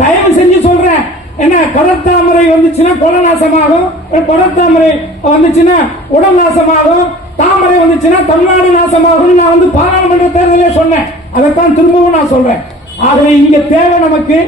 தயவு செஞ்சு சொல்றேன். என்ன கடற்தாமரை வந்துச்சுன்னா கொலை நாசமாகும் கடற்தாமரை வந்துச்சுன்னா உடல் நாசமாகும் தாமரை வந்துச்சுன்னா தமிழ்நாடு நாசமாகும் நான் வந்து பாராளுமன்ற தேர்தலே சொன்னேன். அதைத்தான் திரும்பவும் நான் சொல்றேன். ஆகவே இங்க தேவை நமக்கு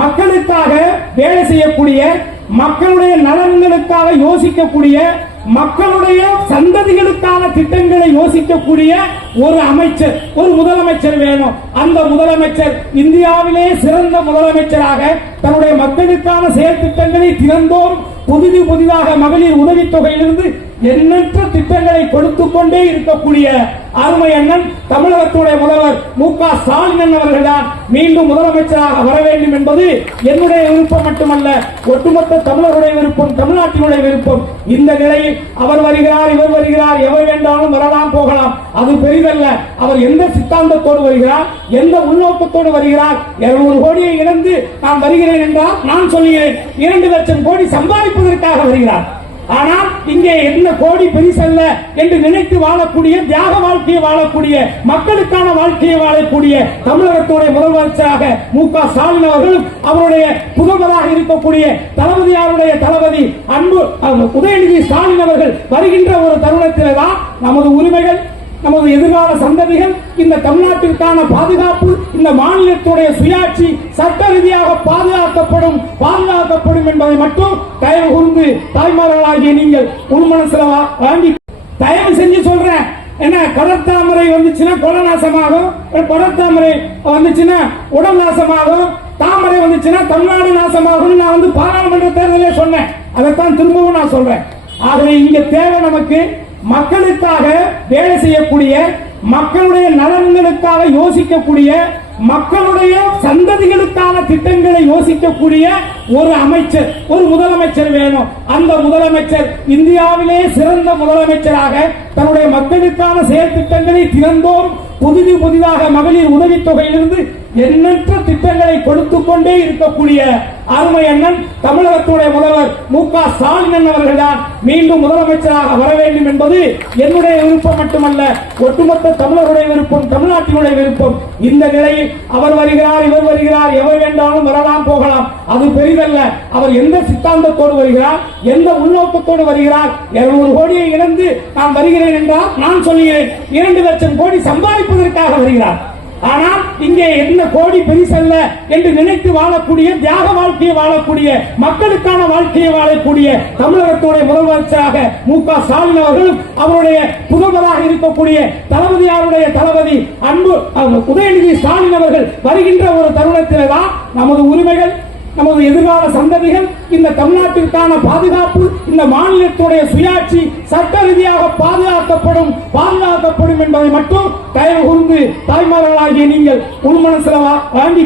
மக்களுக்காக வேலை செய்யக்கூடிய மக்களுடைய நலன்களுக்காக யோசிக்கக்கூடிய மக்களுடைய சந்ததிகளுக்கான திட்டங்களை யோசிக்கக்கூடிய ஒரு அமைச்சர் ஒரு முதலமைச்சர் வேணும். அந்த முதலமைச்சர் இந்தியாவிலே சிறந்த முதலமைச்சராக தன்னுடைய மக்களுக்கான செயல் திட்டங்களை தினந்தோறும் புதிது புதிதாக மகளிர் உதவித்தொகையிலிருந்து எண்ணற்ற திட்டங்களை கொடுத்து கொண்டே இருக்கக்கூடிய அருமை அண்ணன் தமிழகத்துடைய முதல்வர் மு க ஸ்டாலின் அவர்கள்தான் மீண்டும் முதலமைச்சராக வர வேண்டும் என்பது என்னுடைய விருப்பம் மட்டுமல்ல ஒட்டுமொத்த தமிழருடைய விருப்பம் தமிழ்நாட்டினுடைய விருப்பம். இந்த நிலையில் அவர் வருகிறார் இவர் வருகிறார் எவை வேண்டாலும் வரலாம் போகலாம். அது பெரிதல்ல. அவர் எந்த சித்தாந்தத்தோடு வருகிறார் எந்த உள்நோக்கத்தோடு வருகிறார் இருநூறு கோடியை இழந்து நான் வருகிறேன் என்றால் நான் சொல்கிறேன் இரண்டு லட்சம் கோடி சம்பாதிப்பதற்காக வருகிறார். ஆனால் இங்கே என்ன கோடி பெரிசல்ல என்று நினைத்து வாழக்கூடிய தியாக வாழ்க்கையை வாழக்கூடிய மக்களுக்கான வாழ்க்கையை வாழக்கூடிய தமிழகத்துடைய முதலமைச்சராக மு க ஸ்டாலின் அவர்களும் அவருடைய புதல்வராக இருக்கக்கூடிய தளபதியாருடைய தளபதி அன்பு உதயநிதி ஸ்டாலின் அவர்கள் வருகின்ற ஒரு தருணத்தில்தான் நமது உரிமைகள் நமது எதிர்கால சந்ததிகள் இந்த தமிழ்நாட்டிற்கான பாதுகாப்பு இந்த மாநிலத்துடைய சுயாட்சி சட்ட ரீதியாக பாதுகாக்கப்படும் பாதுகாக்கப்படும் என்பதை மட்டும் தயவு கூர்ந்து தாய்மார்களாகிய நீங்கள் உள்மனசுல வாங்கி தயவு செஞ்சு சொல்றேன். என்ன கடற்தாமரை வந்துச்சுன்னா கொலை நாசமாகும்? கடற்தாமரை வந்துச்சுன்னா உடல் நாசமாகும்? தாமரை வந்துச்சுன்னா தமிழ்நாடு நாசமாகும் நான் வந்து பாராளுமன்ற தேர்தலே சொன்னேன். அதைத்தான் திரும்பவும் நான் சொல்றேன். ஆகவே இங்க தேவை நமக்கு மக்களுக்காக வேலை செய்யக்கூடிய மக்களுடைய நலன்களுக்காக யோசிக்கக்கூடிய மக்களுடைய சந்ததிகளுக்கான திட்டங்களை யோசிக்கக்கூடிய ஒரு அமைச்சர் ஒரு முதலமைச்சர் வேணும். அந்த முதலமைச்சர் இந்தியாவிலே சிறந்த முதலமைச்சராக தன்னுடைய மக்களுக்கான செயல் திட்டங்களை தினந்தோறும் புதிது புதிதாக மகளிர் உதவித்தொகையிலிருந்து எண்ணற்ற திட்டங்களை கொடுத்து கொண்டே இருக்கக்கூடிய அருமை அண்ணன் தமிழகத்துடைய முதல்வர் மு க ஸ்டாலின் அவர்கள்தான் மீண்டும் முதலமைச்சராக வர வேண்டும் என்பது என்னுடைய விருப்பம் மட்டுமல்ல. ஒட்டுமொத்த தமிழருடைய விருப்பம் தமிழ்நாட்டினுடைய விருப்பம். இந்த நிலையில் அவர் வருகிறார் இவர் வருகிறார் எவர் வேண்டாலும் வரலாம் போகலாம். அது பெரிதல்ல. அவர் எந்த சித்தாந்தத்தோடு வருகிறார் எந்த உள்நோக்கத்தோடு வருகிறார் இருநூறு கோடியை இழந்து நான் வருகிறேன் என்றால் நான் சொல்கிறேன். இரண்டு லட்சம் கோடி சம்பாதிப்பதற்காக வருகிறார். ஆனால் இங்கே என்ன கோடி பெரிசல்ல என்று நினைத்து வாழக்கூடிய தியாக வாழ்க்கையை வாழக்கூடிய மக்களுக்கான வாழ்க்கையை வாழக்கூடிய தமிழகத்துடைய முதலமைச்சராக மு க ஸ்டாலின் அவர்களும் அவருடைய புதல்வராக இருக்கக்கூடிய தளபதியாருடைய தளபதி அன்பு உதயநிதி ஸ்டாலின் அவர்கள் வருகின்ற ஒரு தருணத்திலே தான் நமது உரிமைகள் நமது எதிர்கால சந்ததிகள் இந்த தமிழ்நாட்டிற்கான பாதுகாப்பு இந்த மாநிலத்துடைய சுயாட்சி சட்ட ரீதியாக பாதுகாக்கப்படும் பாதுகாப்பு வேண்டும் என்பதை மட்டும் தயவு கூர்ந்து தாய்மார்களாகிய நீங்கள் உள்மனசுல வா- வாங்கி